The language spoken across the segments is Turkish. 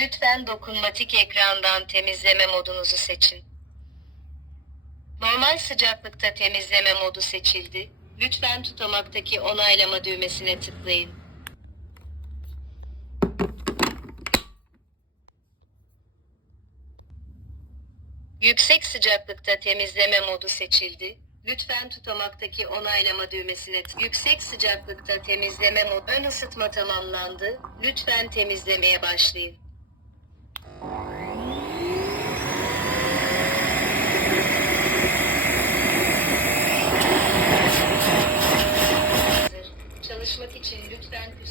Lütfen dokunmatik ekrandan temizleme modunuzu seçin. Normal sıcaklıkta temizleme modu seçildi. Lütfen tutamaktaki onaylama düğmesine tıklayın. Yüksek sıcaklıkta temizleme modu seçildi. Lütfen tutamaktaki onaylama düğmesine tık- Yüksek sıcaklıkta temizleme modu ön ısıtma tamamlandı. Lütfen temizlemeye başlayın.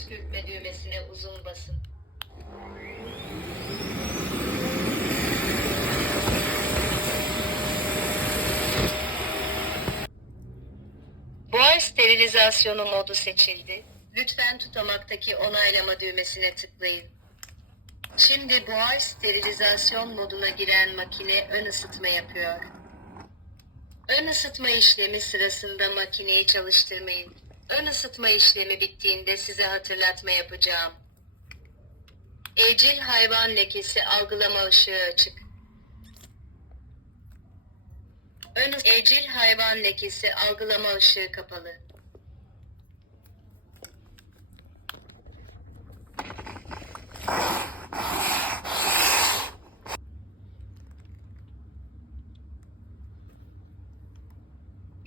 Püskürtme düğmesine uzun basın. Buhar sterilizasyonu modu seçildi. Lütfen tutamaktaki onaylama düğmesine tıklayın. Şimdi buhar sterilizasyon moduna giren makine ön ısıtma yapıyor. Ön ısıtma işlemi sırasında makineyi çalıştırmayın. Ön ısıtma işlemi bittiğinde size hatırlatma yapacağım. Evcil hayvan lekesi algılama ışığı açık. Ön evcil hayvan lekesi algılama ışığı kapalı.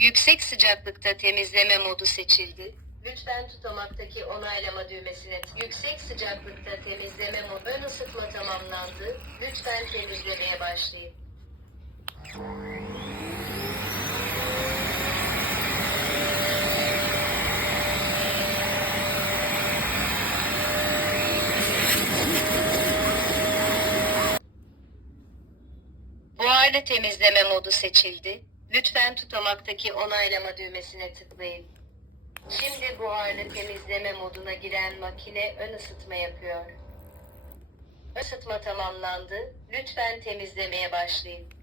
Yüksek sıcaklıkta temizleme modu seçildi. Lütfen tutamaktaki onaylama düğmesine tık- Yüksek sıcaklıkta temizleme modu ön ısıtma tamamlandı. Lütfen temizlemeye başlayın. Buharlı temizleme modu seçildi. Lütfen tutamaktaki onaylama düğmesine tıklayın. Şimdi buharlı temizleme moduna giren makine ön ısıtma yapıyor. Isıtma tamamlandı. Lütfen temizlemeye başlayın.